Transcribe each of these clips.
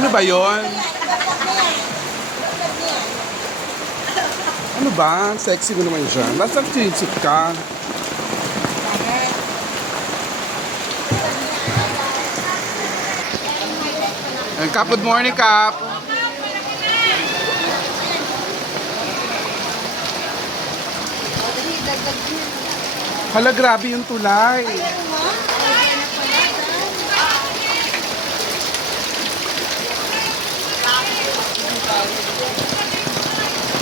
Ano ba yon? Ano ba? Sexy mo naman siya. Nasa swimsuit ka. Kap, good morning, Kap. Hala, grabe yung tulay.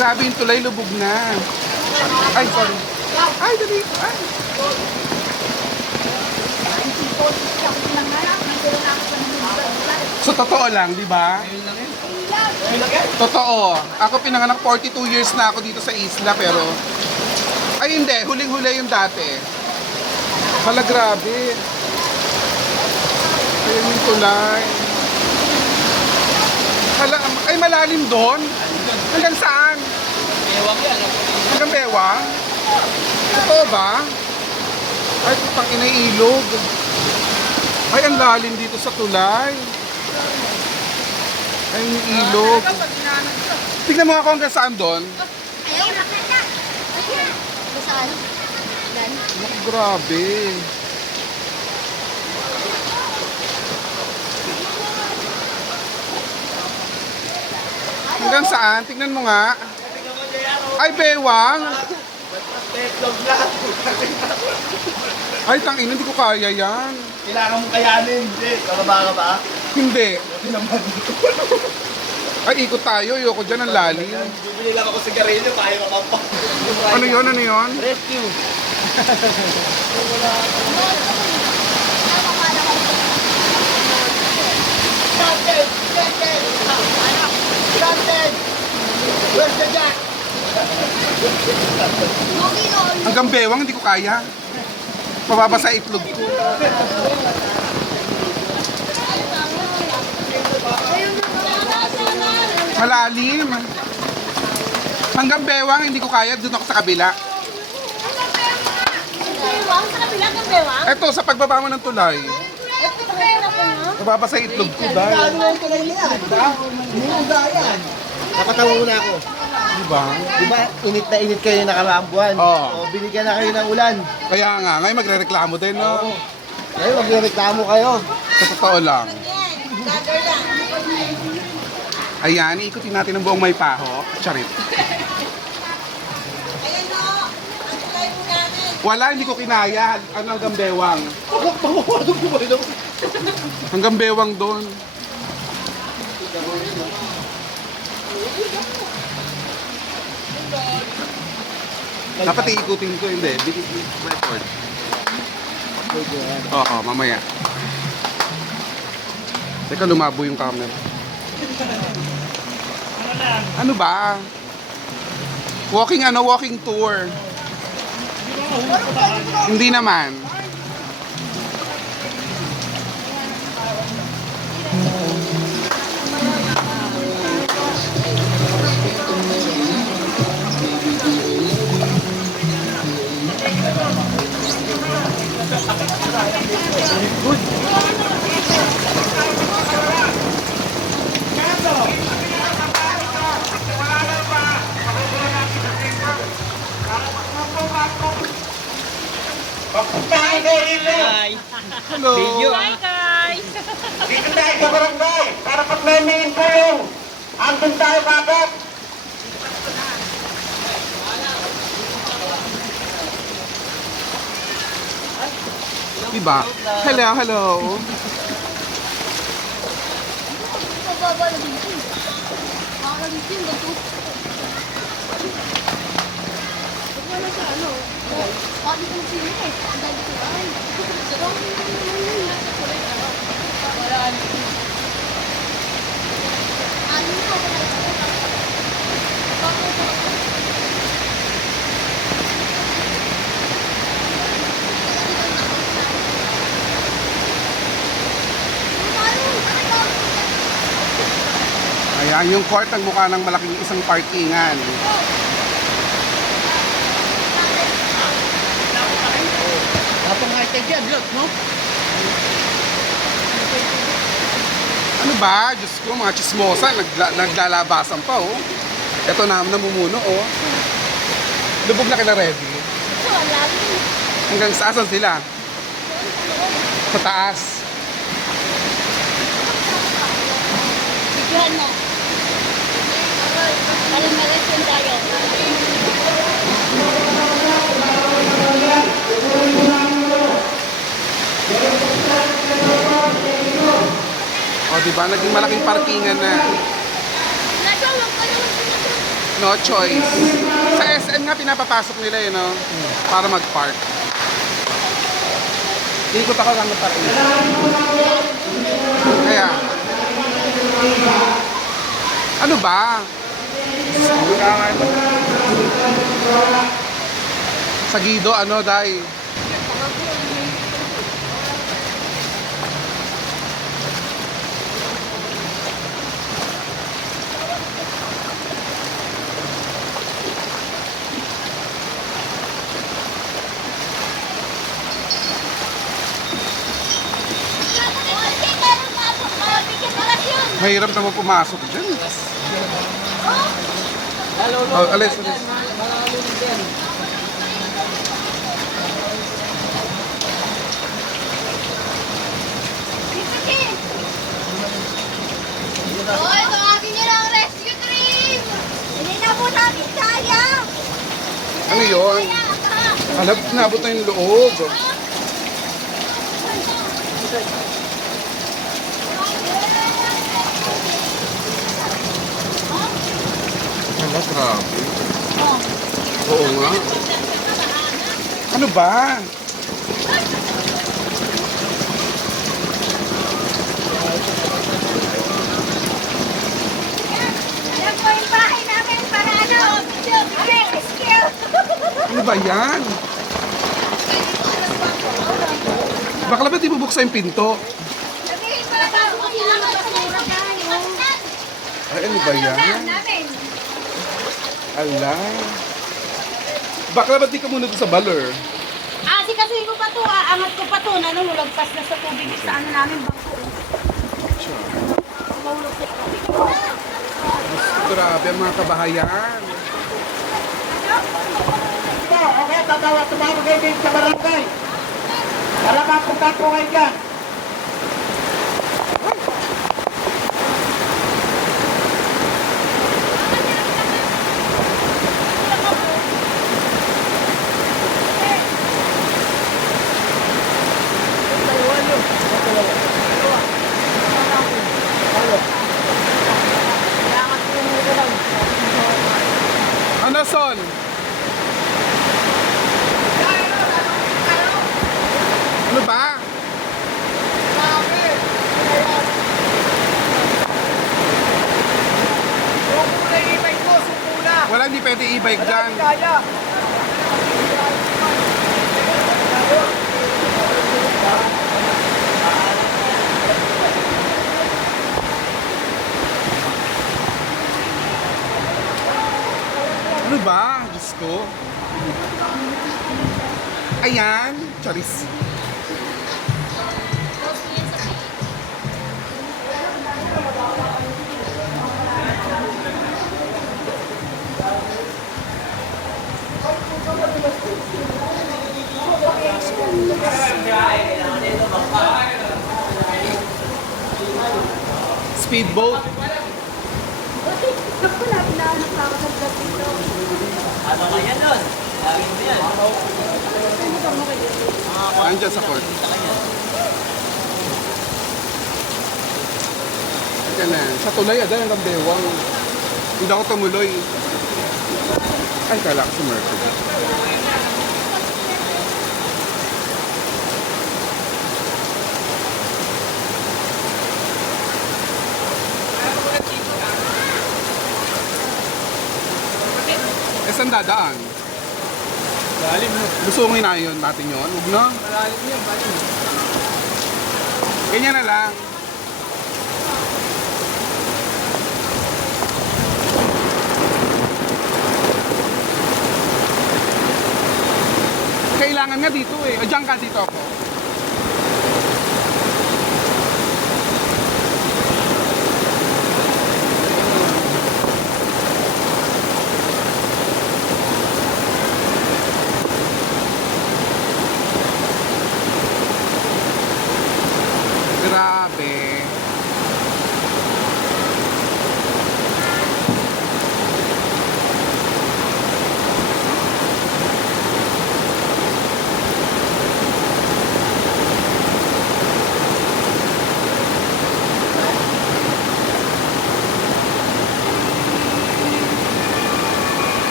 Grabe yung tulay, lubog na. Ay, sorry. Ay, dali. Ay. So, totoo lang, di ba? Totoo. Ako pinanganak 42 years na ako dito sa isla, pero... Ay, hindi. Huling-huli yung dati. Hala, grabe. Ayan yung tulay. Hala, ay, malalim doon. Hanggang saan? Bewang yan. Hanggang bewang? Totoo ba? Ay, putang ina ilog. Ay, ang lalim dito sa tulay. Ay, yung ilog. Tignan mo ako hanggang saan doon. Ayaw, nakita. Ayan. Saan? Dan? Naku, grabe. Hanggang saan? Tignan mo nga. Ay, bewang. Ay, tangina, hindi ko kaya yan. Kailangan mong kayanin. Hindi. Kababa ka ba? Hindi. Hindi naman. Ay, ikot tayo. Ayoko dyan, ang lalim. Bibili lang ako sigarilyo. Kaya ka pa. Ano yun? Ano yun? Rescue. Captain! Captain! Captain! Where's the jack? Hanggang bewang, hindi ko kaya. Mababasa itlog ko. Malalim. Hanggang bewang, hindi ko kaya. Doon ako sa kabila. Bewang? Sa kabila ng bewang? Eto, sa pagbaba mo ng tulay. Ito pa kaya na po, no? Mababasa itlog ko dahil. Ano yung tulay niya? Hinuga yan. Napatawa mo na ako. Diba? Diba, init na init kayo nakaraang buwan. Oo. O, binigyan na kayo ng ulan. Kaya nga, ngayon magre-reklamo din, no? Ngayon, magreklamo kayo. Sa totoo lang. Yan. Gather lang. Ayan, iikutin natin ang buong may paho. Charit. Ayan, no. Ang tulay po namin. Wala, hindi ko kinaya. Ano hanggang bewang? Hanggang bewang doon. Dapat iikutin ko, hindi. Record. Oo, mamaya. Teka, lumabo yung camera. Ano ba? Walking tour. Hindi naman. Hi. Hello. Hi, guys. Dito tayo sa barangay para pag may minto yung andun tayo kagad. Diba? Hello. Pababa na dito. Baka dito yung ganito. Wala sa ano. Pati kong sino eh. Ang dali ko ay. Wala. Ano na? Ayan, yung court ang mukha ng malaking isang parkingan. Kapang high-tech yan, look, no? Ano ba? Diyos ko, mga chismosa, naglalabasan pa, oh. Ito na, namumuno, oh. Lubog na kila ready. Ito, ang lagi. Hanggang saan sila? Sa taas. Bigyan mo. Malam-malam tayo. O, diba? Naging malaking parkingan na. Nagawag ka naman. No choice. Sa SM nga, pinapapasok nila yun, no? Para mag-park. Ikot ako lang ng parking. Kaya, ano ba? Sa Guido, ano, Day? Mahirap naman pumasok dyan. Oh, alis. Hoy, tawagin niyo ng rescue team! Hindi na po natin kaya! Ano yun? Alam, nabot na yung loob. Hala, grabe. Oo nga. Ano ba? Yan po yung bahay namin para ano? Rescue! Ano ba yan? Bakla ba di bubuksan yung pinto? Sabihin mo lang ako kung sino Ay, ano ba yan? namin. Ala. Bakla ba di ka muna doon sa baler? Si kasi ko pa to, aangat ko pa to, lagpas na sa tubig sa ano namin, bangko. Mahulog sa tubig. Grabe ang mga kabahayan. Okay, tatawag kayo din sa barangay. Para mapunta po kayo dyan. Ano, Son? Ano ba? Wala, hindi pwede e-bike dyan. Ano ba? Diyos ko. Ayan. Charis. Speedboat. Naku, natin na nakakasagdag dito. Ano kaya nun? Lagi mo yan. Andyan sa court. Ayan na. Sa tulay, adan ang bewang. Hindi ako tumuloy. Ay, kala ko si Murphy. Eh, saan dadaan? Lalim mo. Lusungin na yun natin yun. Huwag na. Malalim yan, balim. Ganyan na lang. Kailangan nga dito eh. O, diyan ka dito ako.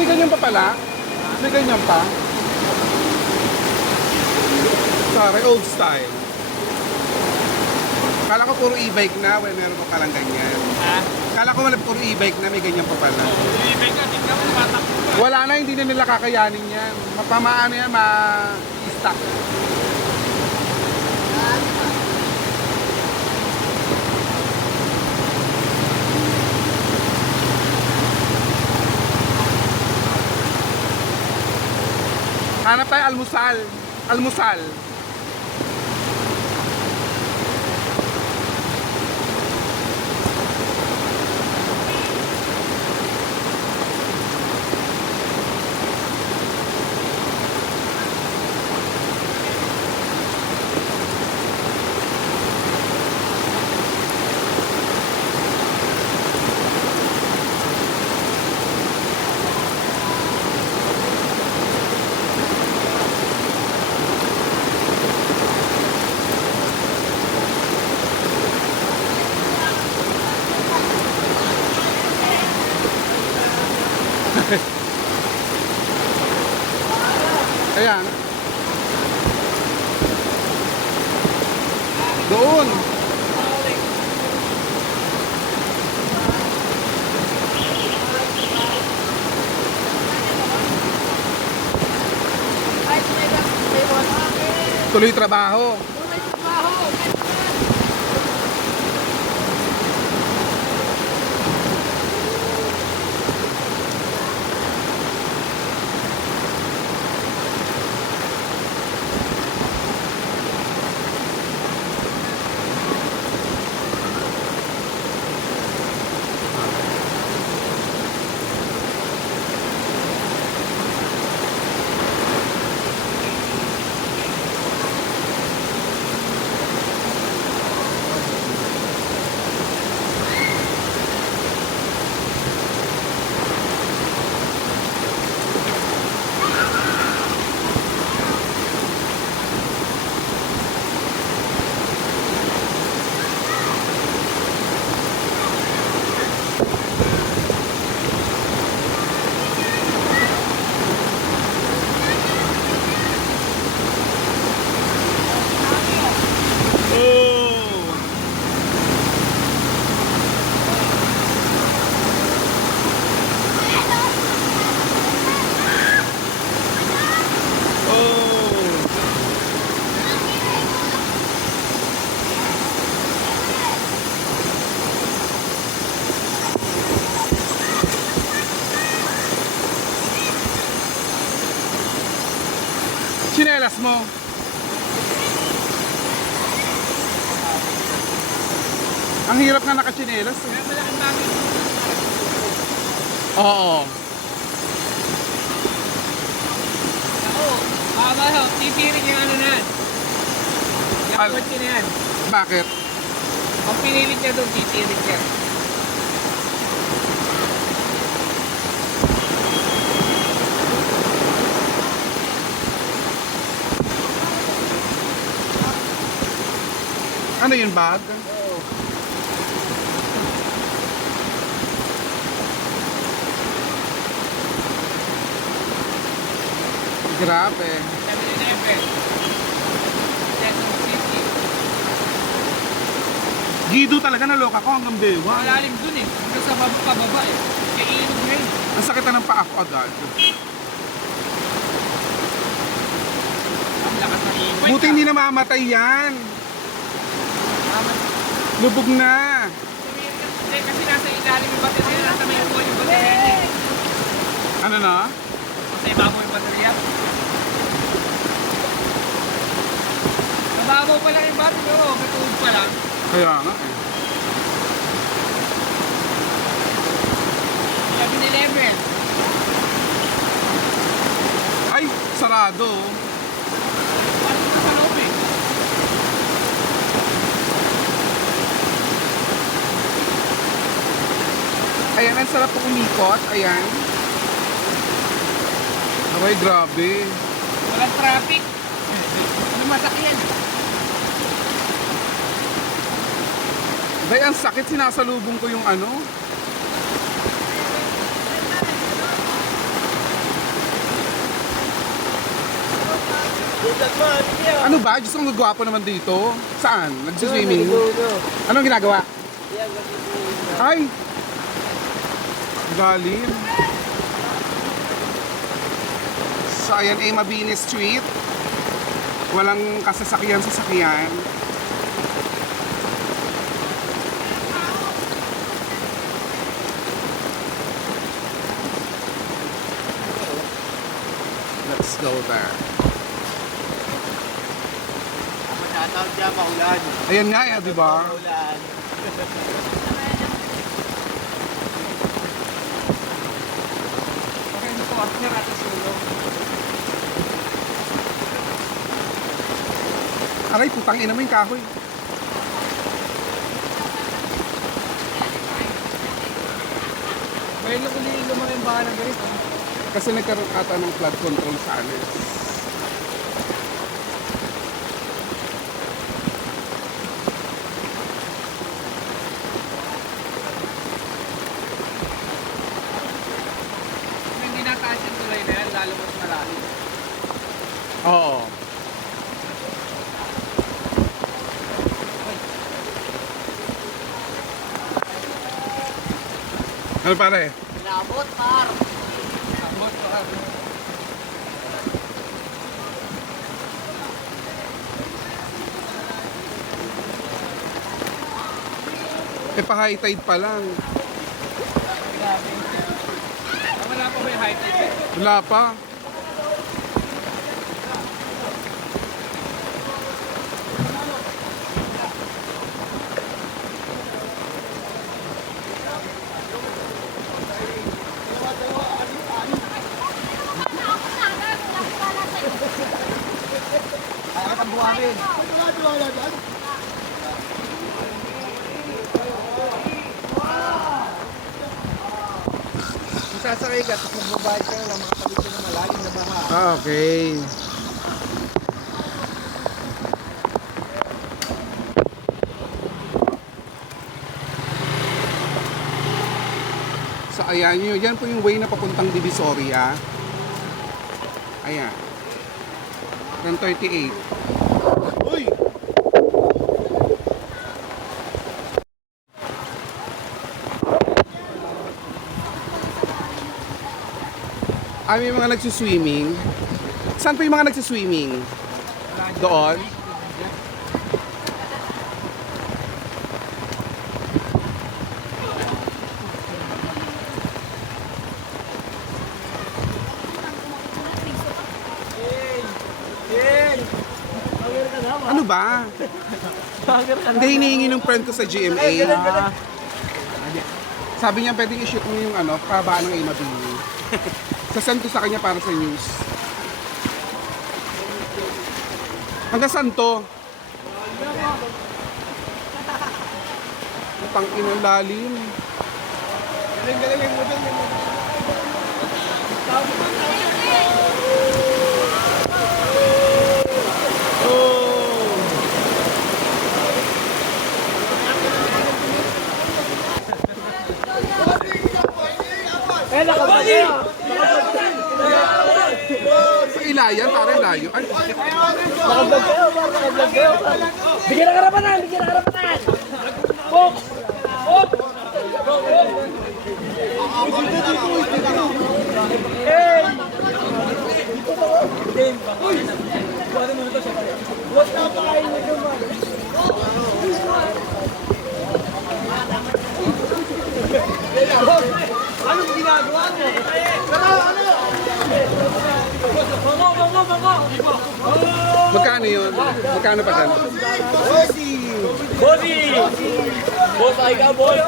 may ganyan pa pala? May ganyan pa? Sorry, old style. Kala ko puro e-bike na, well, meron pa palang ganyan. Ha? Kala ko wala puro e-bike na, may ganyan pa pala. Ibig ka, tingnan mo, matakbo ka. Wala na, hindi na nila kakayanin yan. Mapamaan yan, ma-stuck. Hanap tayo almusal. Almusal. Ayan. Doon. Tuloy trabaho. Chinelas mo. Ang hirap nga nakachinelas eh. Kaya pala ang dami. Oo. Ako, ho, titirin yung ano na yan. Yung Al- kotse na yan. Bakit? Ang pinilit niya doon, titirin niya. Ano yun, bag? Grabe. 7-Eleven. Quezon City. Gido talaga, naloka ko hanggang bewa. Malalim dun eh. Hanggang sa pababa eh. Kaya ilog na yun. Ang sakit na ng paa ko agad. Ang lakas ng ipon. Buti hindi namamatay yan. Lubog na. Hindi, kasi nasa ilalim yung baterya. Nasa may upo yung baterya niya eh. Ano na? Nasa ibabaw yung baterya. Mababaw pa lang yung baterya. Pero matuog pa lang. Kaya nga eh. 7-Eleven. Ay, sarado. Parang ito sa loob eh. Ayan, ang sarap po umikot. Ayan. Aray, grabe. Walang traffic. Ano masakyan? Day, ang sakit. Sinasalubong ko yung ano. Ano ba? Diyos kong gagwapo naman dito. Saan? Nagsiswimming? Anong ginagawa? Ay! Galing. So, ayan ay Mabini Street. Walang kasasakyan-sasakyan. Let's go there. Shoutout dyan, maulan. Ayan nga eh, di ba? Maulan. Okay, ito po. Naratas ulo. Aray, putang ina mo yung kahoy. May nakuliin lumang yung bahan ng ganito. Kasi nagkaroon ata ng flood control sa alis. Kung hindi nataas yung tulay na yan, lalo mas malalim. Oo. Ano pare? Labot, par. Abot pa. Eh pa high tide pa lang. Wala pa ba yung high tide? Wala pa. Ay, ang buhangin. Kung sasakay ka, tapos magbabayad ka lang, makatalit ka ng malalim na baha. Ah, okay. So ayan yun, yan po yung way na papuntang Divisoria. Ayan. 138. Uy! Ah, may mga nagsuswimming. Saan po yung mga nagsuswimming? Doon? Ano ba? Hindi, hinihingi ng friend ko sa GMA. Sabi niya pwedeng i-shoot mo yung ano, pabaan ng Mabini. Sasend ko sa kanya para sa news. Hanggang saan to? Pang inang lalim. Galing mo dun. Sa Ilayan, para Ilayo. Ay, Bigyan ng karapatan! Bigyan ng karapatan! Pok! Pok! Hey! What's up, kain na naman? Anong ginagawa mo? magkano yun? Magkano pa dyan? Bossy! Boss, ay ka, boss!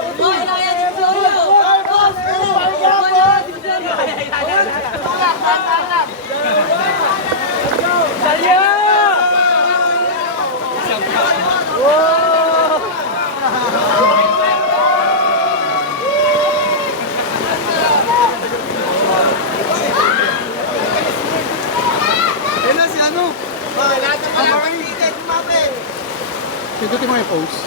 Salya! Yan na si ano? Lahat ng mga kaibigan, kumapit. Pindutin mo yung post.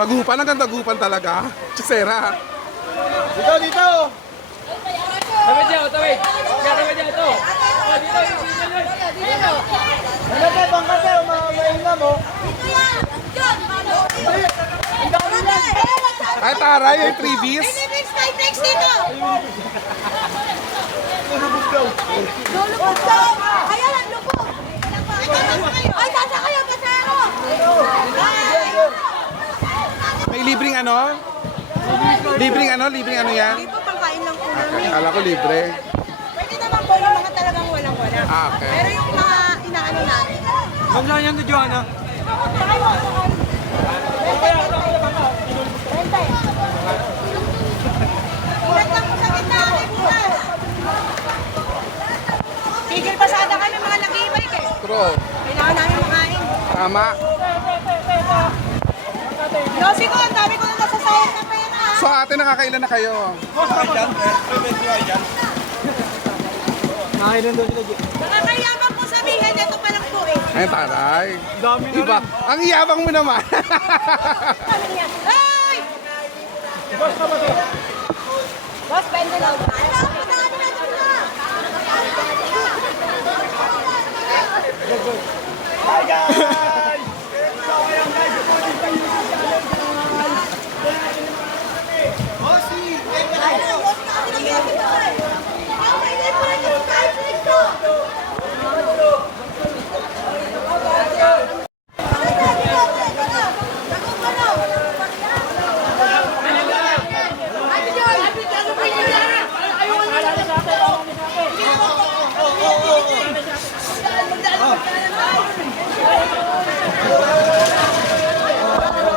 Dagupan, hanggang dagupan talaga. Chisera. Dito, dito! Tawid dyan, tawid. Tawid dyan, ito. Dito. Ano kayo, bangkas eh, mainam mo. Dito yan. Diyan, mano. Ay, taray, yung freebies. Next dito. Lulubog daw. Ayan ang lubog. Ay, sasa kayo, kasero. May libreng ano? Libreng ano yan? Dito pangkain lang po namin. Okay, kala ko libre. Pwede naman po yung mga talagang walang-wala. Ah, okay. Pero yung mga inaano namin. Huwag lang yan to Joanna. Ulat lang po sa gitna kami bukas. Tigil pasada kami mga lagi-bike eh. True. Kailangan namin makain. Tama. Yosi ko, ang dami ko na nasasayang na pera. So ate, nakakailan na kayo? Nakailan daw sila, Jay. Nakakayaman po sabihin, ito pa lang po eh. Ay, taray. Dami na Iba, ang iyabang mo naman. Ay! Boss, bende lang. Hi, guys!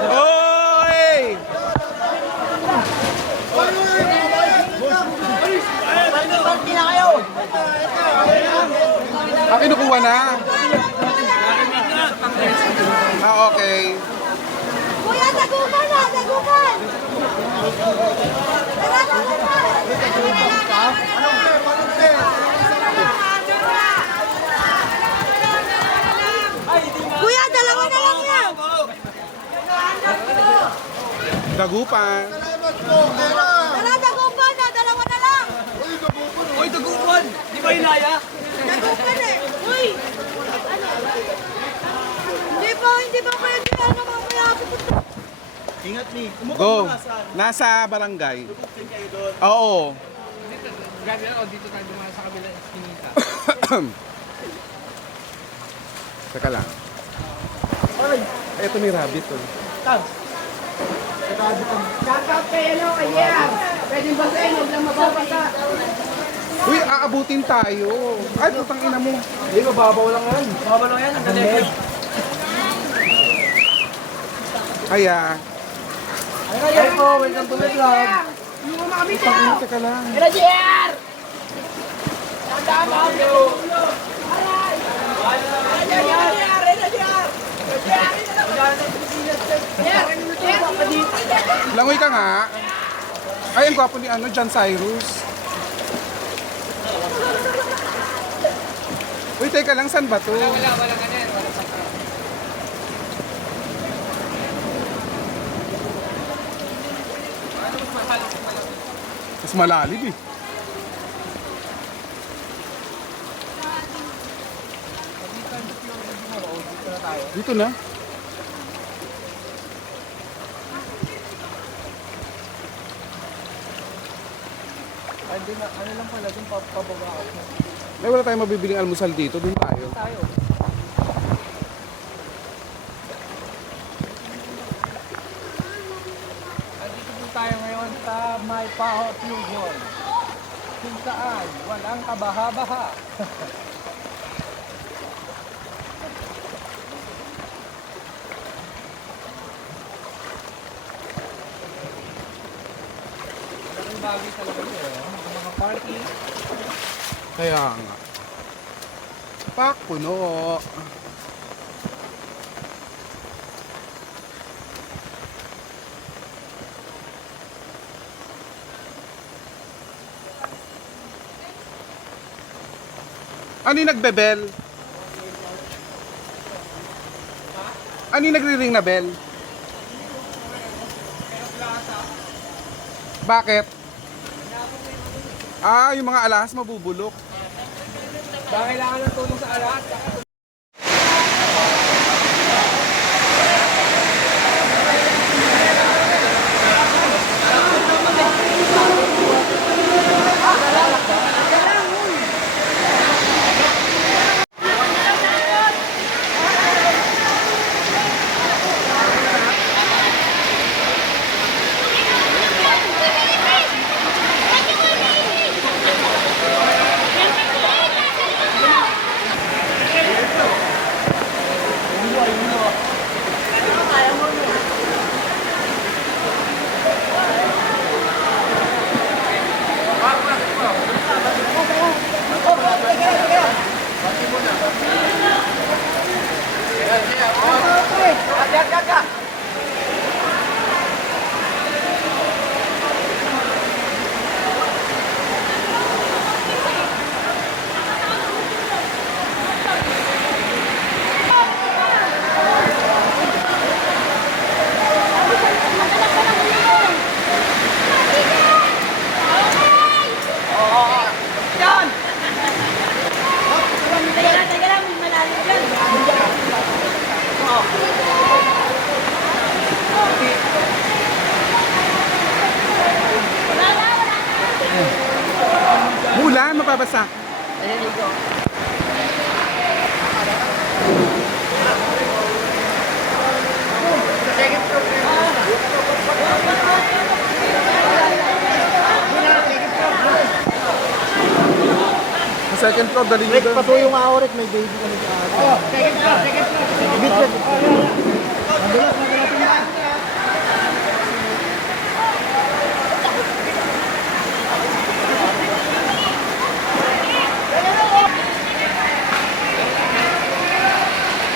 Hoy! Ah, kinukuha na? Ah, okay. Kuya, dagupan na, dagupan! Tara, dagupan! Kuya, dalawa na lang yan! Dagupan. Tara, dagupan na, dalawa na lang! Uy, dagupan! Di ba inaya? Dagupan eh! Uy! Hindi pa pwede ano mamaya pupunta. Ingat, ni. Go. Nasa barangay. Oo. Gabi lang, o dito tayo dumaan sa kabila eskinita. Teka lang. Ay, eto may rabbit oh. Uy, aabutin tayo. Ay, putang ina mo. Hindi, mababaw lang yan. Baba lang yan, ang galing. Kaya, Hi po, welcome to my vlog. teka lang. Langoy ka nga. Ay, ang gwapo ni ano, John Cyrus. Uy, teka lang, saan ba to? Wala ganyan. Wala pa. Mas malalim eh. Dito na. Ano lang pala, dun pababa ako. Ay, wala tayong mabibiling almusal dito. Doon tayo. Dito po tayo ngayon sa May Paho Fusion. Kung saan walang kabaha-baha. Ang bagay talaga ito. Mga party. Kaya nga. Pak, puno. Ano yung nagbebel? Ano yung nagri-ring na bell? Bakit? Ah, yung mga alas mabubulok. Baka kailangan ng tulong sa alas. Teka lang, malalim dyan. Mula, mapabasa. Sa second floor, dali nyo doon. Patuyo nga ako, Rick. May baby kami sa akin. Oh, second floor. Madulas na.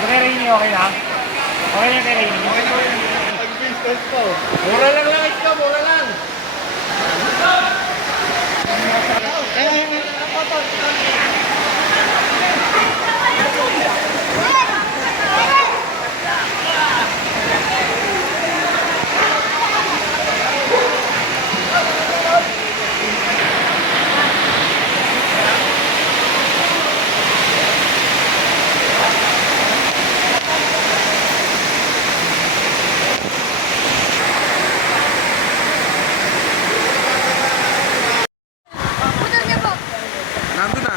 Okay, Rainy, okay lang? Okay lang kay Rainy? Mura lang lang ito, mura lang. Motor niya po. Nandun na.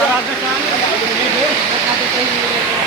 Parado sa amin.